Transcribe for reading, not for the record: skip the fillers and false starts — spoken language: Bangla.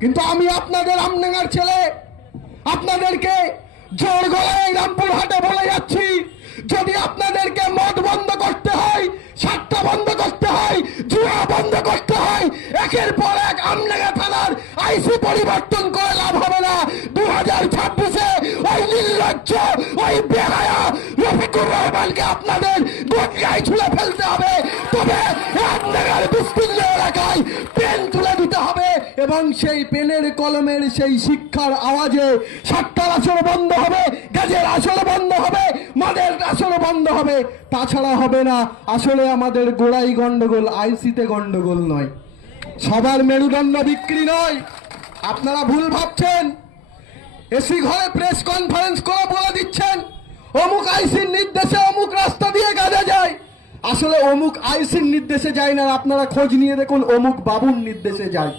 কিন্তু আমি আপনাদের আমডাঙ্গার ছেলে, আপনাদেরকে জোর গলায় রামপুরহাটে বলে যাচ্ছি, যদি আপনাদেরকে মদ বন্ধ করতে হয়, সাতটা বন্ধ করতে হয়, জুয়া বন্ধ করতে হয়, একের পর এক আমডাঙ্গা থানার আইসি পরিবর্তন করে লাভ হবে না। 2026-এ ওই নির্লজ্জ, ওই বেহায়া রফিকুর রহমানকে আপনাদের গঙ্গায় ছুঁড়ে ফেলতে হবে, তবে আমডাঙ্গার বিস্তীর্ণ এলাকায় পেন তুলে দিতে হবে এবং সেই পেনের কলমের সেই শিক্ষার আওয়াজে সাতটার আসর বন্ধ হবে, গাজের আসর বন্ধ হবে, মদের আসর বন্ধ হবে। তাছাড়া হবে না। আসলে আমাদের গোড়াই গন্ডগোল, আইসিতে গন্ডগোল নয়, সবার মেরুদণ্ড বিক্রি নয়। আপনারা ভুল ভাবছেন, এসি ঘরে প্রেস কনফারেন্স করে বলে দিচ্ছেন অমুক আইসির নির্দেশে অমুক রাস্তা দিয়ে গাজা যায়। আসলে অমুক আইসির নির্দেশে যায় না, আপনারা খোঁজ নিয়ে দেখুন অমুক বাবুর নির্দেশে যায়।